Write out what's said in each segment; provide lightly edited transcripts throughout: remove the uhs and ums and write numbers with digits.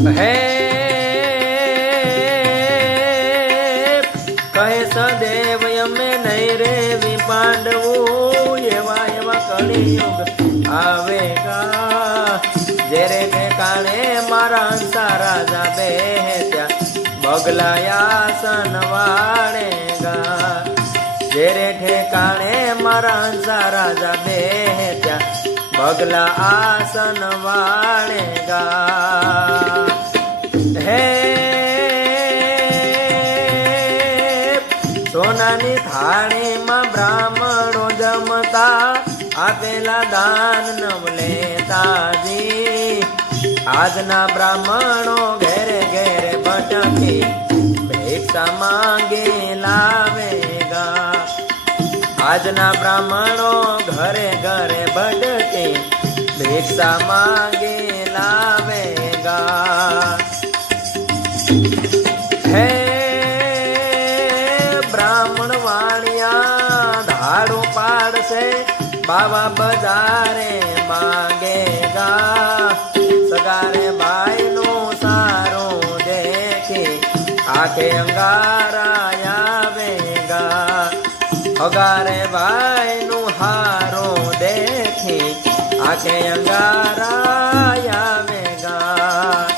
હે કહે સદેવ અમે નહીં રેવી પાંડવું એવા એવા કળિયુગ આવેગા જેરે ઠેકાણે મારા હંસા રાજા બેહ્યા બગલાયાસન વાળેગા જેરે ઠેકાણે મારા હંસા રાજા બેહ્યા બગલા આસન વાળેગા હે સોનાની થાળીમાં બ્રાહ્મણો જમતા આપેલા દાન નવ લેતાજી આજના બ્રાહ્મણો ઘેરે ઘેરે ભટકી ભિક્ષા માંગે લાવેગા આજના બ્રાહ્મણો ઘરે ઘરે ભટકી ભિક્ષા માંગે લાવેગા હે બ્રાહ્મણ વાણિયા ધાડો પાડશે બાબા બજારે માંગેગા સગારે ભાઈ નું સારું દેખી આખે અંગારા આવેગા અગારે ભાઈ નું હારું દેખી આખે અંગારા આવેગા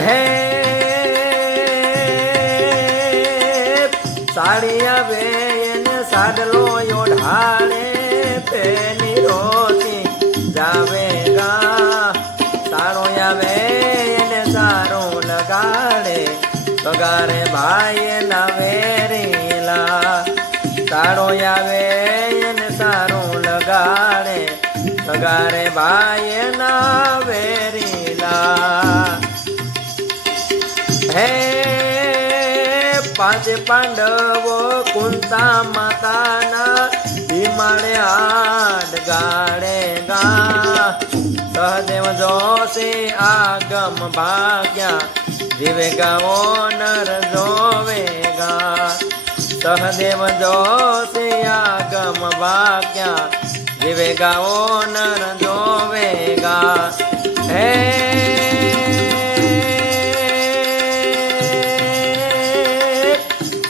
હે સાડી આવે એને સાડલો ઓઢાડે તેની રોતી જાવેગા સારો આવે એને સારું લગાડે પગારે ભાઈ ના વેરેલા સારો આવે એને સારું લગાડે પગારે ભાઈ ના વેરેલા હે પાંચે પાંડવો કુંતા માતાના ભીમાળે હાડ ગાડેગા સહદેવ જોશી આગમ ભાગ્યા જીવેગા નર જોવેગા સહદેવ જોશી આગમ ભાગ્યા જીવેગા નર જોવેગા હે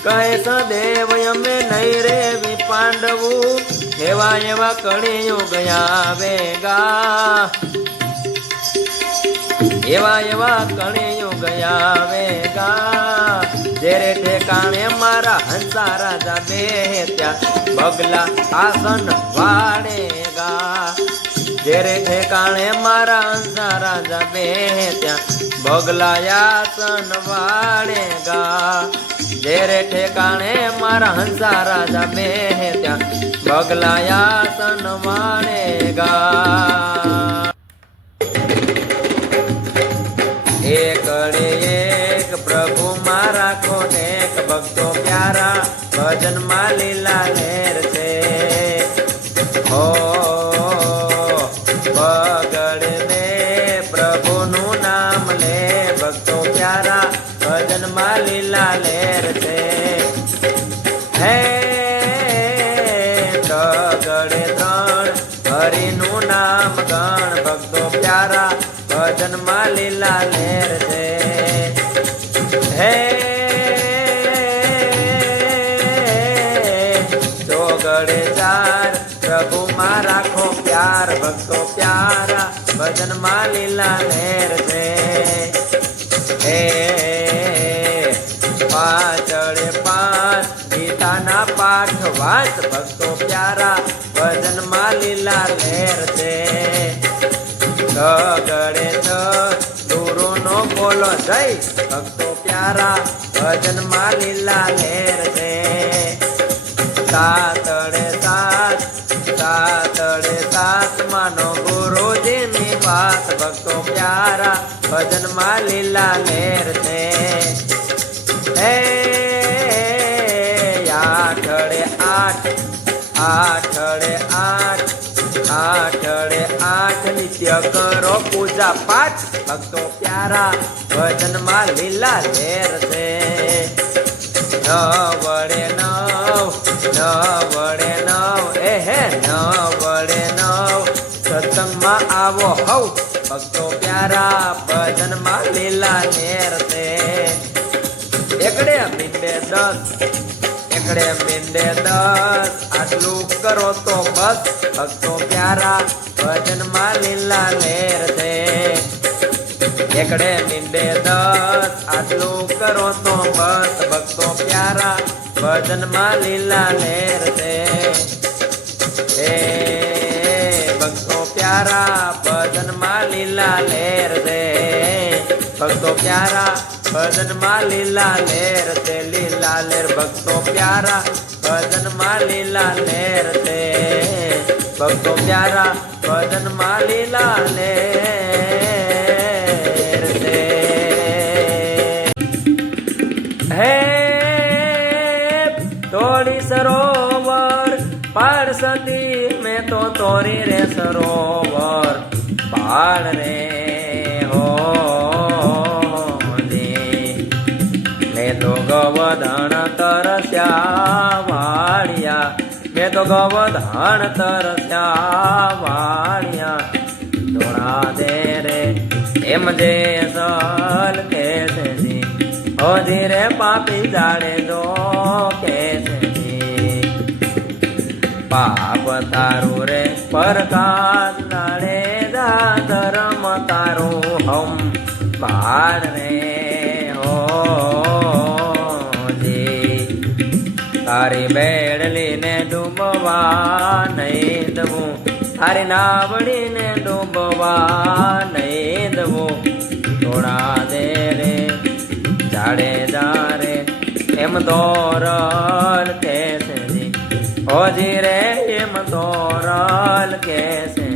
કહે સદેવ અમે નહીં રેવી પાંડવું એવા એવા કળિયુગ આવેગા એવા એવા કળિયુગ આવેગા જેરે ઠેકાણે મારા હંસા રાજા બેહ્યા બગલા આસન વાળેગા જેરે ઠેકાણે મારા હંસા રાજા બેહ્યા બગલા આસન વાળેગા જેરે ઠેકાણે મારા હંસા રાજા બેહ્યા બગલા આસન વાળેગા એકડે એક પ્રભુ મારા કોનેક ભક્તો પ્યારા ભજન માં લીલા લહેર છે હો બગડે દે પ્રભુનું નામ લે ભક્તો પ્યારા ભજન માં લીલા લહેર છે હે ગગડે ત્રણ હરિનું નામ ગણ ભક્તો પ્યારા ભજન માં લીલા લહેર છે હે ચોગડે ચાર પ્રભુ માં રાખો પ્યાર ભક્તો પ્યારા ભજન માં લીલા લહેર છે હે પાછળે પાંચ ગીતાના પાઠ વાંચ ભક્તો પ્યારા ભજન માં લીલા લહેર છે ગગડે ગુરુ નો બોલો જય ભક્તો પ્યારા ભજન માં લીલા લહેર છે સાતડે સાત માનો ગુરુજી ની વાત ભક્તો પ્યારા ભજન માં લીલા લહેર છે હે આઠડે આઠ નિત્ય કરો પૂજા પાઠ ભક્તો પ્યારા ભજન માં લીલા લહેર છે નવડે નવ એ હે નવડે નવ સત્સંગમાં આવો હવ ભક્તો પ્યારા ભજનમાં લીલા નેર છે એકડે મીંડે 10 એકડે મીંડે 10 આટલું કરો તો બસ ભક્તો પ્યારા ભજનમાં લીલા નેર છે એકડે મીંડે 10 આટલું કરો તો બસ ભક્તો પ્યારા ભજનમાં લીલા નેર છે એ ભક્તો પ્યારા ભજનમાં લીલા લેર છે ભક્તો પ્યારા ભજનમાં લીલા લેર છે લીલા લેર ભક્તો પ્યારા ભજનમાં લીલા લેર છે ભક્તો પ્યારા ભજનમાં લીલા લેર છે હે તોડી સરોવર પાડ સતી મેં તો તોરી રે સરોવર પાડ રે હો મેં તો ગવધણ તરસ્યા વાળિયા મેં તો ગવધણ તરસ્યા વાળિયા ધોળા દે રે એમ જે સલ કે છે હોજી રે પાપી જાડે જો કે છે પાપ તારું રે પરકાશ નાડે દા ધર્મ તારું હમ બાળ રે હો તારી બેડલીને ડૂબવા નહીં દવું તારી નાવડીને ડૂબવા નહીં દવું થોડા દે રે જાડે જારે એમ દોરલ કે છે હોજી રે એમ દોરલ કે છે